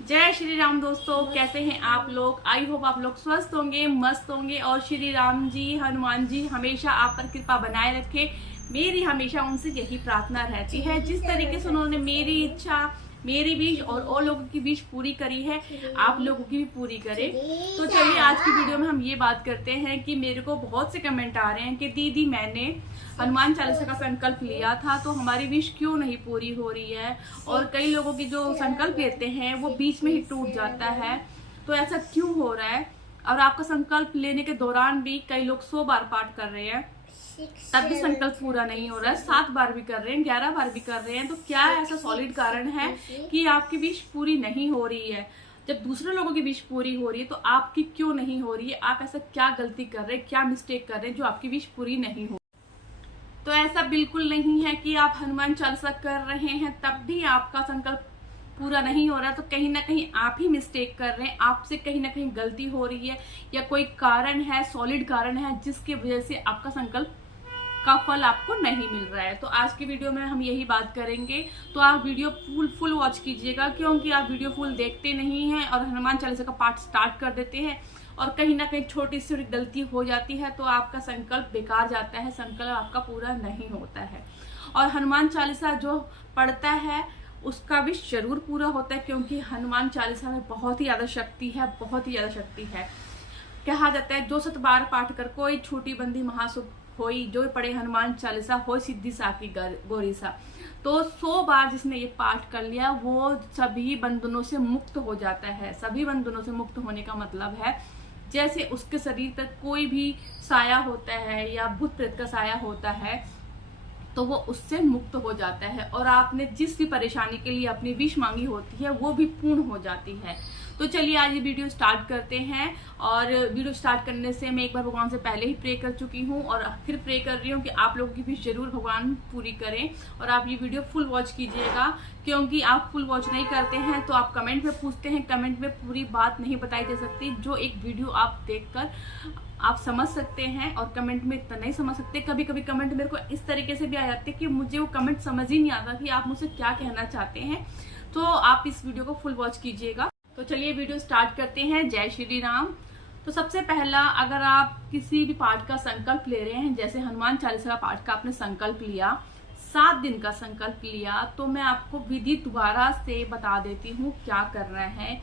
जय श्री राम दोस्तों, कैसे हैं आप लोग। आई होप आप लोग स्वस्थ होंगे, मस्त होंगे और श्री राम जी हनुमान जी हमेशा आप पर कृपा बनाए रखे। मेरी हमेशा उनसे यही प्रार्थना रहती है। जिस तरीके से उन्होंने मेरी इच्छा, मेरी विश और लोगों की विश पूरी करी है, आप लोगों की भी पूरी करे। तो चलिए आज की वीडियो में हम ये बात करते हैं कि मेरे को बहुत से कमेंट आ रहे हैं कि दीदी मैंने हनुमान चालीसा का संकल्प लिया था तो हमारी विश क्यों नहीं पूरी हो रही है। और कई लोगों की जो संकल्प लेते हैं वो बीच में ही टूट जाता है, तो ऐसा क्यों हो रहा है। और आपका संकल्प लेने के दौरान भी कई लोग 100 बार पाठ कर रहे हैं तब भी संकल्प पूरा नहीं हो रहा है, 7 बार भी कर रहे हैं, 11 बार भी कर रहे हैं। तो क्या ऐसा सॉलिड कारण है कि आपकी विश पूरी नहीं हो रही है। जब दूसरे लोगों की विश पूरी हो रही है तो आपकी क्यों नहीं हो रही है। आप ऐसा क्या गलती कर रहे हैं, क्या मिस्टेक कर रहे हैं जो आपकी विश पूरी नहीं हो। तो ऐसा बिल्कुल नहीं है कि आप हनुमान चालीसा कर रहे हैं तब भी आपका संकल्प पूरा नहीं हो रहा। तो कहीं ना कहीं आप ही मिस्टेक कर रहे हैं, आपसे कहीं ना कहीं गलती हो रही है या कोई कारण है, सॉलिड कारण है जिसकी वजह से आपका संकल्प का फल आपको नहीं मिल रहा है। तो आज की वीडियो में हम यही बात करेंगे। तो आप वीडियो फुल वॉच कीजिएगा, क्योंकि आप वीडियो फुल देखते नहीं हैं और हनुमान चालीसा का पाठ स्टार्ट कर देते हैं और कहीं ना कहीं छोटी सी गलती हो जाती है तो आपका संकल्प बेकार जाता है, संकल्प आपका पूरा नहीं होता है। और हनुमान चालीसा जो पढ़ता है उसका भी जरूर पूरा होता है, क्योंकि हनुमान चालीसा में बहुत ही ज्यादा शक्ति है, बहुत ही ज्यादा शक्ति है। कहा जाता है जो 7 बार पाठ कर कोई छोटी बंदी महासुख होई, जो पढ़े हनुमान चालीसा हो सिद्धि साकी गोरी सा। तो 100 बार जिसने ये पाठ कर लिया वो सभी बंधनों से मुक्त हो जाता है। सभी बंधनों से मुक्त होने का मतलब है जैसे उसके शरीर पर कोई भी साया होता है या भूत प्रेत का साया होता है तो वो उससे मुक्त हो जाता है और आपने जिस भी परेशानी के लिए अपनी विश मांगी होती है वो भी पूर्ण हो जाती है। तो चलिए आज ये वीडियो स्टार्ट करते हैं। और वीडियो स्टार्ट करने से मैं एक बार भगवान से पहले ही प्रे कर चुकी हूँ और फिर प्रे कर रही हूँ कि आप लोगों की विश जरूर भगवान पूरी करें। और आप ये वीडियो फुल वॉच कीजिएगा, क्योंकि आप फुल वॉच नहीं करते हैं तो आप कमेंट में पूछते हैं, कमेंट में पूरी बात नहीं बताई जा सकती। जो एक वीडियो आप देखकर आप समझ सकते हैं और कमेंट में इतना नहीं समझ सकते। कभी कभी कमेंट मेरे को इस तरीके से भी आ जाते हैं कि मुझे वो कमेंट समझ ही नहीं आता कि आप मुझसे क्या कहना चाहते हैं। तो आप इस वीडियो को फुल वॉच कीजिएगा। तो चलिए वीडियो स्टार्ट करते हैं। जय श्री राम। तो सबसे पहला, अगर आप किसी भी पाठ का संकल्प ले रहे हैं, जैसे हनुमान चालीसा पाठ का आपने संकल्प लिया, 7 दिन का संकल्प लिया, तो मैं आपको विधि दोबारा से बता देती हूँ क्या करना है।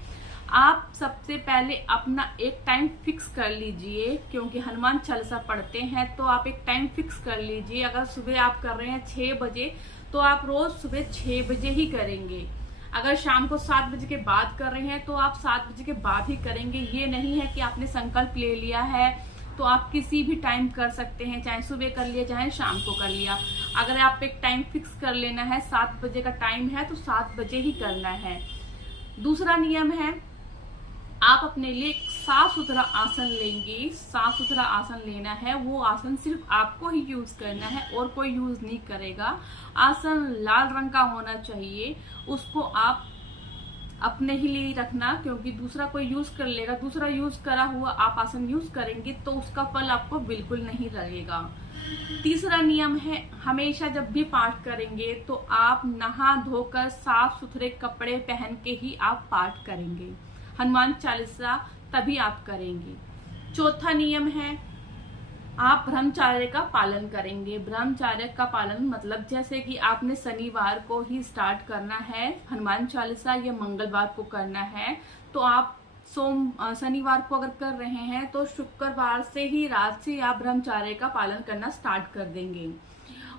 आप सबसे पहले अपना एक टाइम फिक्स कर लीजिए, क्योंकि हनुमान चालीसा पढ़ते हैं तो आप एक टाइम फिक्स कर लीजिए। अगर सुबह आप कर रहे हैं 6 बजे तो आप रोज सुबह 6 बजे ही करेंगे। अगर शाम को 7 बजे के बाद कर रहे हैं तो आप 7 बजे के बाद ही करेंगे। ये नहीं है कि आपने संकल्प ले लिया है तो आप किसी भी टाइम कर सकते हैं, चाहे सुबह कर लिया चाहे शाम को कर लिया। अगर आप एक टाइम फिक्स कर लेना है, 7 बजे का टाइम है तो 7 बजे ही करना है। दूसरा नियम है, आप अपने लिए एक साफ सुथरा आसन लेंगे। साफ सुथरा आसन लेना है, वो आसन सिर्फ आपको ही यूज करना है और कोई यूज नहीं करेगा। आसन लाल रंग का होना चाहिए, उसको आप अपने ही लिए रखना, क्योंकि दूसरा कोई यूज कर लेगा, दूसरा यूज करा हुआ आप आसन यूज करेंगे तो उसका फल आपको बिल्कुल नहीं लगेगा। तीसरा नियम है, हमेशा जब भी पाठ करेंगे तो आप नहा धोकर साफ सुथरे कपड़े पहन के ही आप पाठ करेंगे। हनुमान चालीसा तभी आप करेंगे। चौथा नियम है, आप ब्रह्मचर्य का पालन करेंगे। ब्रह्मचर्य का पालन मतलब जैसे कि आपने शनिवार को ही स्टार्ट करना है हनुमान चालीसा या मंगलवार को करना है, तो आप शनिवार को अगर कर रहे हैं तो शुक्रवार से ही रात से आप ब्रह्मचर्य का पालन करना स्टार्ट कर देंगे।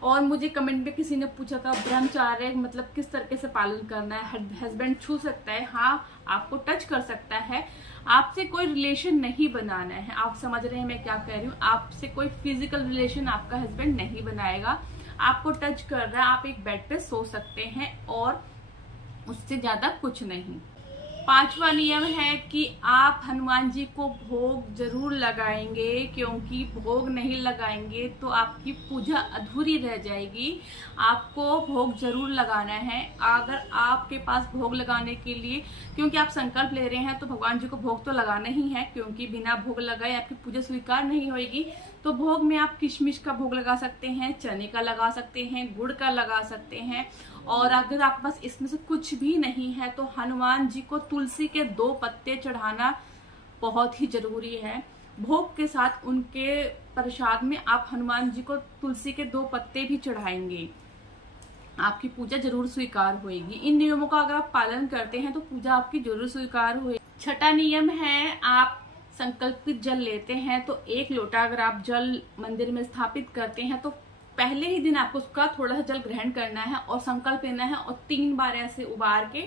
और मुझे कमेंट में किसी ने पूछा था ब्रह्मचर्य मतलब किस तरीके से पालन करना है। हस्बैंड छू सकता है, हाँ आपको टच कर सकता है, आपसे कोई रिलेशन नहीं बनाना है। आप समझ रहे हैं मैं क्या कह रही हूँ। आपसे कोई फिजिकल रिलेशन आपका हस्बैंड नहीं बनाएगा, आपको टच कर रहा है, आप एक बेड पे सो सकते हैं और उससे ज्यादा कुछ नहीं। 5वां नियम है कि आप हनुमान जी को भोग जरूर लगाएंगे, क्योंकि भोग नहीं लगाएंगे तो आपकी पूजा अधूरी रह जाएगी। आपको भोग जरूर लगाना है। अगर आपके पास भोग लगाने के लिए, क्योंकि आप संकल्प ले रहे हैं तो भगवान जी को भोग तो लगाना ही है, क्योंकि बिना भोग लगाए आपकी पूजा स्वीकार नहीं होगी। तो भोग में आप किशमिश का भोग लगा सकते हैं, चने का लगा सकते हैं, गुड़ का लगा सकते हैं। और अगर आपके पास इसमें से कुछ भी नहीं है तो हनुमान जी को तुलसी के 2 पत्ते चढ़ाना बहुत ही जरूरी है। भोग के साथ उनके प्रसाद में आप हनुमान जी को तुलसी के 2 पत्ते भी चढ़ाएंगे, आपकी पूजा जरूर स्वीकार होगी। इन नियमों का अगर आप पालन करते हैं तो पूजा आपकी जरूर स्वीकार होगी। छठा नियम है, आप संकल्पित जल लेते हैं तो 1 लोटा अगर आप जल मंदिर में स्थापित करते हैं तो पहले ही दिन आपको उसका थोड़ा सा जल ग्रहण करना है और संकल्प लेना है और 3 बार ऐसे उबार के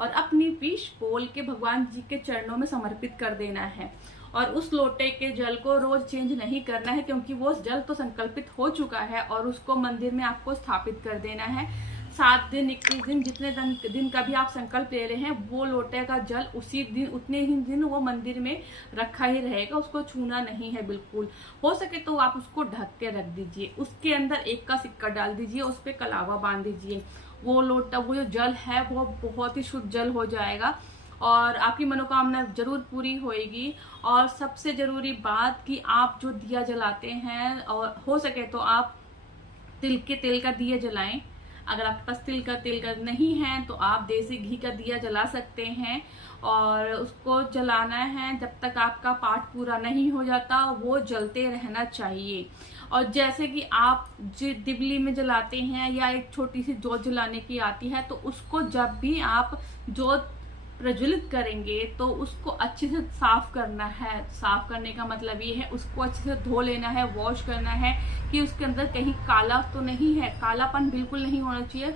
और अपनी विश बोल के भगवान जी के चरणों में समर्पित कर देना है। और उस लोटे के जल को रोज चेंज नहीं करना है, क्योंकि वो जल तो संकल्पित हो चुका है और उसको मंदिर में आपको स्थापित कर देना है। 7 दिन 21 दिन जितने दिन का भी आप संकल्प ले रहे हैं वो लोटे का जल उसी दिन उतने ही दिन वो मंदिर में रखा ही रहेगा, उसको छूना नहीं है बिल्कुल। हो सके तो आप उसको ढक के रख दीजिए, उसके अंदर 1 का सिक्का डाल दीजिए, उस पर कलावा बांध दीजिए। वो लोटा, वो जो जल है वो बहुत ही शुद्ध जल हो जाएगा और आपकी मनोकामना जरूर पूरी होएगी। और सबसे जरूरी बात कि आप जो दिया जलाते हैं, और हो सके तो आप तिल के तेल का दिया जलाएं। अगर आपके पास तिल का नहीं है तो आप देसी घी का दिया जला सकते हैं और उसको जलाना है जब तक आपका पाठ पूरा नहीं हो जाता, वो जलते रहना चाहिए। और जैसे कि आप दिवली में जलाते हैं या एक छोटी सी जोत जलाने की आती है, तो उसको जब भी आप जोत प्रज्वलित करेंगे तो उसको अच्छे से साफ करना है। साफ करने का मतलब ये है उसको अच्छे से धो लेना है, वॉश करना है कि उसके अंदर कहीं काला तो नहीं है, कालापन बिल्कुल नहीं होना चाहिए।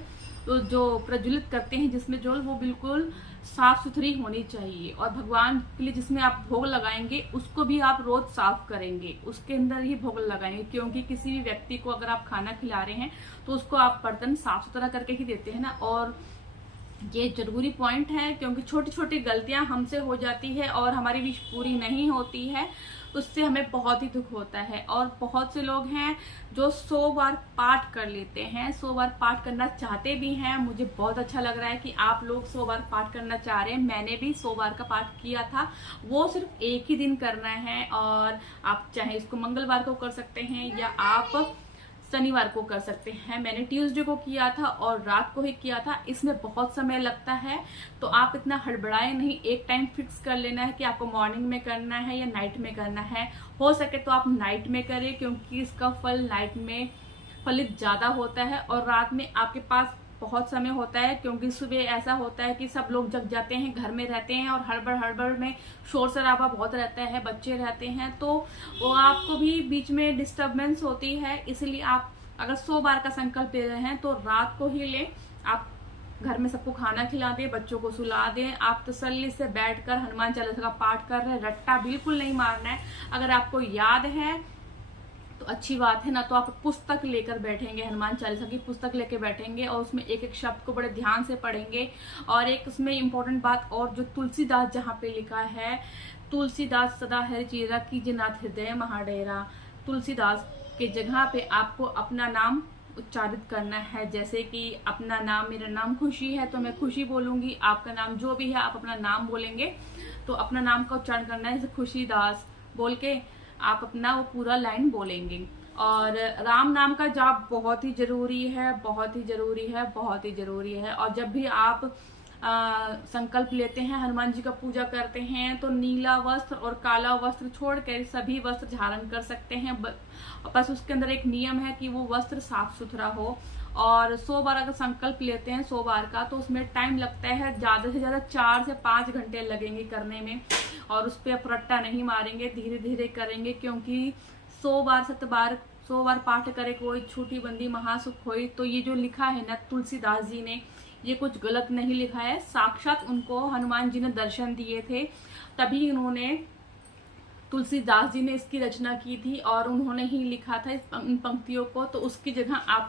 तो जो प्रज्वलित करते हैं जिसमें जोल, वो बिल्कुल साफ सुथरी होनी चाहिए। और भगवान के लिए जिसमें आप भोग लगाएंगे उसको भी आप रोज साफ करेंगे, उसके अंदर ही भोग लगाएंगे, क्योंकि किसी भी व्यक्ति को अगर आप खाना खिला रहे हैं तो उसको आप बर्तन साफ सुथरा करके ही देते हैं ना। और ये जरूरी पॉइंट है, क्योंकि छोटी छोटी गलतियां हमसे हो जाती है और हमारी विश पूरी नहीं होती है, उससे हमें बहुत ही दुख होता है। और बहुत से लोग हैं जो 100 बार पाठ कर लेते हैं, 100 बार पाठ करना चाहते भी हैं। मुझे बहुत अच्छा लग रहा है कि आप लोग 100 बार पाठ करना चाह रहे हैं। मैंने भी 100 बार का पाठ किया था, वो सिर्फ एक ही दिन करना है। और आप चाहे इसको मंगलवार को कर सकते हैं या आप शनिवार को कर सकते हैं। मैंने ट्यूसडे को किया था और रात को ही किया था। इसमें बहुत समय लगता है, तो आप इतना हड़बड़ाएं नहीं। एक टाइम फिक्स कर लेना है कि आपको मॉर्निंग में करना है या नाइट में करना है। हो सके तो आप नाइट में करें, क्योंकि इसका फल नाइट में फलित ज्यादा होता है। और रात में आपके पास बहुत समय होता है, क्योंकि सुबह ऐसा होता है कि सब लोग जग जाते हैं, घर में रहते हैं और हड़बड़ में शोर शराबा बहुत रहता है, बच्चे रहते हैं, तो वो आपको भी बीच में डिस्टरबेंस होती है। इसलिए आप अगर 100 बार का संकल्प ले रहे हैं तो रात को ही लें। आप घर में सबको खाना खिला दें, बच्चों को सुला दें, आप तसल्ली से बैठकर हनुमान चालीसा का पाठ कर रहे हैं। रट्टा बिल्कुल नहीं मारना है। अगर आपको याद है तो अच्छी बात है, ना तो आप पुस्तक लेकर बैठेंगे, हनुमान चालीसा की पुस्तक लेकर बैठेंगे और उसमें एक एक शब्द को बड़े ध्यान से पढ़ेंगे। और एक उसमें इम्पोर्टेंट बात और, जो तुलसीदास जहाँ पे लिखा है, तुलसीदास सदा हरि चीरा कीजे नाथ हृदय महाडेरा। तुलसीदास के जगह पे आपको अपना नाम उच्चारित करना है। जैसे कि अपना नाम, मेरा नाम खुशी है तो मैं खुशी बोलूंगी, आपका नाम जो भी है आप अपना नाम बोलेंगे, तो अपना नाम का उच्चारण करना है। जैसे खुशीदास बोल के आप अपना वो पूरा लाइन बोलेंगे। और राम नाम का जाप बहुत ही जरूरी है, बहुत ही जरूरी है, बहुत ही जरूरी है। और जब भी आप संकल्प लेते हैं, हनुमान जी का पूजा करते हैं, तो नीला वस्त्र और काला वस्त्र छोड़कर सभी वस्त्र धारण कर सकते हैं। बस उसके अंदर एक नियम है कि वो वस्त्र साफ सुथरा हो। और 100 बार अगर संकल्प लेते हैं 100 बार का, तो उसमें टाइम लगता है ज्यादा से ज्यादा 4 से 5 घंटे लगेंगे करने में। और उस पर आप रट्टा नहीं मारेंगे, धीरे धीरे करेंगे, क्योंकि 100 बार 100 बार पाठ करे कोई छूटी बंदी महासुख होई। तो ये जो लिखा है ना तुलसीदास जी ने, ये कुछ गलत नहीं लिखा है। साक्षात उनको हनुमान जी ने दर्शन दिए थे, तभी उन्होंने, तुलसीदास जी ने इसकी रचना की थी और उन्होंने ही लिखा था इन पंक्तियों को। तो उसकी जगह आप,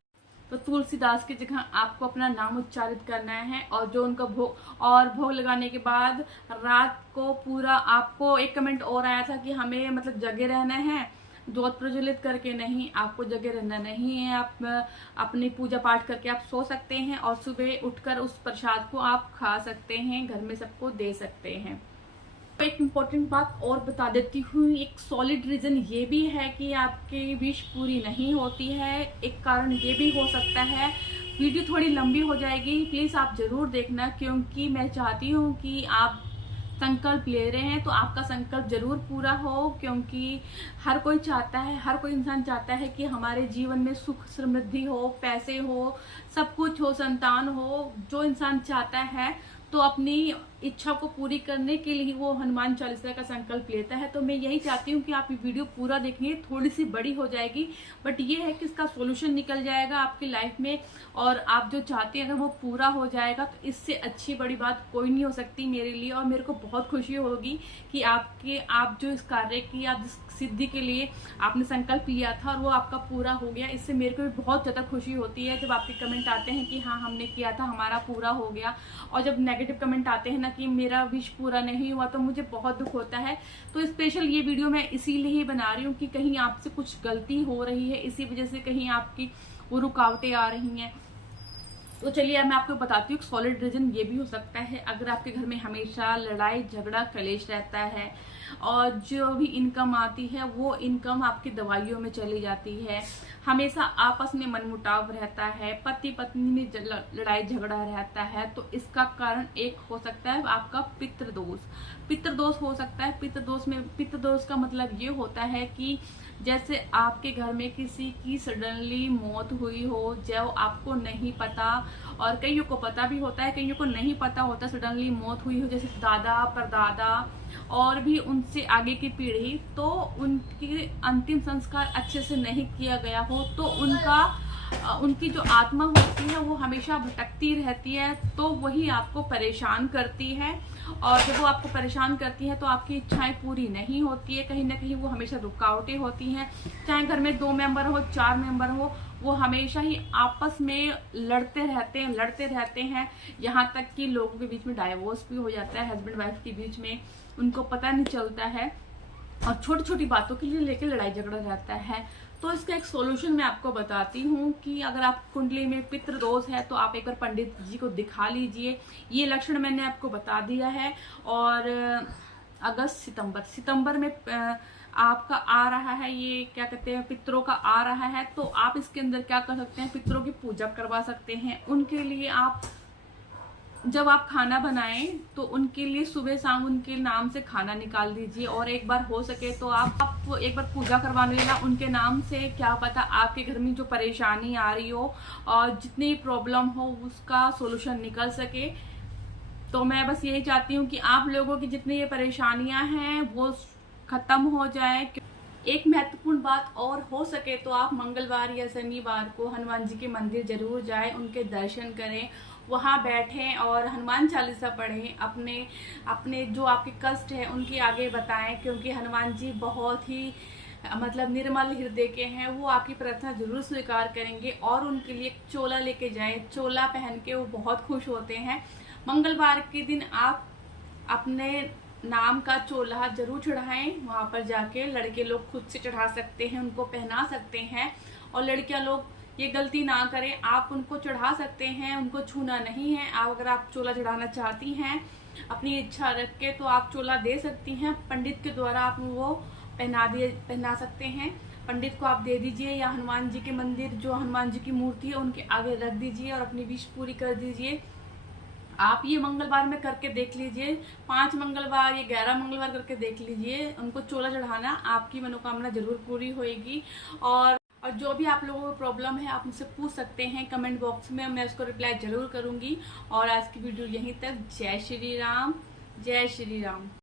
तो तुलसीदास की जगह आपको अपना नाम उच्चारित करना है। और जो उनका भोग लगाने के बाद रात को पूरा, आपको एक कमेंट और आया था कि हमें मतलब जगे रहना है, जोत प्रज्वलित करके नहीं, आपको जगे रहना नहीं है। आप अपनी पूजा पाठ करके आप सो सकते हैं और सुबह उठकर उस प्रसाद को आप खा सकते हैं, घर में सबको दे सकते हैं। एक इम्पोर्टेंट बात और बता देती हूँ, एक सॉलिड रीज़न ये भी है कि आपकी विश पूरी नहीं होती है। एक कारण ये भी हो सकता है, वीडियो थोड़ी लंबी हो जाएगी, प्लीज़ आप ज़रूर देखना, क्योंकि मैं चाहती हूँ कि आप संकल्प ले रहे हैं तो आपका संकल्प जरूर पूरा हो, क्योंकि हर कोई चाहता है, हर कोई इंसान चाहता है कि हमारे जीवन में सुख समृद्धि हो, पैसे हो, सब कुछ हो, संतान हो। जो इंसान चाहता है तो अपनी इच्छा को पूरी करने के लिए वो हनुमान चालीसा का संकल्प लेता है। तो मैं यही चाहती हूँ कि आप ये वीडियो पूरा देखेंगे, थोड़ी सी बड़ी हो जाएगी बट ये है कि इसका सॉल्यूशन निकल जाएगा आपकी लाइफ में, और आप जो चाहते हैं अगर वो पूरा हो जाएगा तो इससे अच्छी बड़ी बात कोई नहीं हो सकती मेरे लिए। और मेरे को बहुत खुशी होगी कि आप जो इस कार्य की, आप जिस सिद्धि के लिए आपने संकल्प लिया था और वो आपका पूरा हो गया, इससे मेरे को भी बहुत ज़्यादा खुशी होती है जब आपके कमेंट आते हैं कि हाँ हमने किया था, हमारा पूरा हो गया। और जब नेगेटिव कमेंट आते हैं ना कि मेरा विश पूरा नहीं हुआ, तो मुझे बहुत दुख होता है। तो स्पेशल ये वीडियो मैं इसीलिए ही बना रही हूँ कि कहीं आपसे कुछ गलती हो रही है, इसी वजह से कहीं आपकी वो रुकावटें आ रही हैं। तो चलिए अब मैं आपको बताती हूँ, सॉलिड रीजन ये भी हो सकता है अगर आपके घर में हमेशा लड़ाई झगड़ा कलेश रहता है और जो भी इनकम आती है वो इनकम आपकी दवाइयों में चली जाती है, हमेशा आपस में मनमुटाव रहता है, पति पत्नी में लड़ाई झगड़ा रहता है, तो इसका कारण एक हो सकता है आपका पितृदोष। पितृदोष हो सकता है। पितृदोष का मतलब ये होता है कि जैसे आपके घर में किसी की सडनली मौत हुई हो, जो आपको नहीं पता, और कईयों को पता भी होता है, कईयों को नहीं पता होता, सडनली मौत हुई हो, जैसे दादा परदादा और भी उनसे आगे की पीढ़ी, तो उनकी अंतिम संस्कार अच्छे से नहीं किया गया हो तो उनकी जो आत्मा होती है वो हमेशा भटकती रहती है, तो वही आपको परेशान करती है। और जब वो आपको परेशान करती है तो आपकी इच्छाएं पूरी नहीं होती है, कहीं ना कहीं वो हमेशा रुकावटें होती हैं। चाहे घर में 2 मेंबर हो, 4 मेंबर हो, वो हमेशा ही आपस में लड़ते रहते हैं, यहाँ तक कि लोगों के बीच में डाइवोर्स भी हो जाता है, हस्बैंड वाइफ के बीच में, उनको पता नहीं चलता है और छोटी छोटी बातों के लिए लेकर लड़ाई झगड़ा रहता है। तो इसका एक सॉल्यूशन मैं आपको बताती हूँ कि अगर आप कुंडली में पितृदोष है तो आप एक बार पंडित जी को दिखा लीजिए। ये लक्षण मैंने आपको बता दिया है। और अगस्त सितंबर में आपका आ रहा है, ये क्या कहते हैं, पितरों का आ रहा है, तो आप इसके अंदर क्या कर सकते हैं, पितरों की पूजा करवा सकते हैं। उनके लिए आप जब आप खाना बनाएं तो उनके लिए सुबह शाम उनके नाम से खाना निकाल दीजिए, और एक बार हो सके तो आप एक बार पूजा करवा लेना उनके नाम से। क्या पता आपके घर में जो परेशानी आ रही हो और जितनी प्रॉब्लम हो उसका सॉल्यूशन निकल सके। तो मैं बस यही चाहती हूँ कि आप लोगों की जितनी ये परेशानियां हैं वो खत्म हो जाए। एक महत्वपूर्ण बात और, हो सके तो आप मंगलवार या शनिवार को हनुमान जी के मंदिर जरूर जाएं, उनके दर्शन करें, वहां बैठें और हनुमान चालीसा पढ़ें, अपने जो आपके कष्ट है उनके आगे बताएं, क्योंकि हनुमान जी बहुत ही मतलब निर्मल हृदय के हैं, वो आपकी प्रार्थना जरूर स्वीकार करेंगे। और उनके लिए चोला लेके जाएं, चोला पहन के वो बहुत खुश होते हैं। मंगलवार के दिन आप अपने नाम का चोला जरूर चढ़ाएं, वहां पर जाके लड़के लोग खुद से चढ़ा सकते हैं, उनको पहना सकते हैं, और लड़कियां लोग ये गलती ना करें, आप उनको चढ़ा सकते हैं, उनको छूना नहीं है। अगर आप चोला चढ़ाना चाहती हैं अपनी इच्छा रख के तो आप चोला दे सकती हैं, पंडित के द्वारा आप वो पहना सकते हैं। पंडित को आप दे दीजिए, या हनुमान जी के मंदिर जो हनुमान जी की मूर्ति है उनके आगे रख दीजिए और अपनी विश पूरी कर दीजिए। आप ये मंगलवार में करके देख लीजिए, 5 मंगलवार या 11 मंगलवार करके देख लीजिए, उनको चोला चढ़ाना, आपकी मनोकामना जरूर पूरी होएगी। और जो भी आप लोगों को प्रॉब्लम है आप मुझसे पूछ सकते हैं कमेंट बॉक्स में, मैं उसको रिप्लाई जरूर करूंगी। और आज की वीडियो यहीं तक। जय श्री राम, जय श्री राम।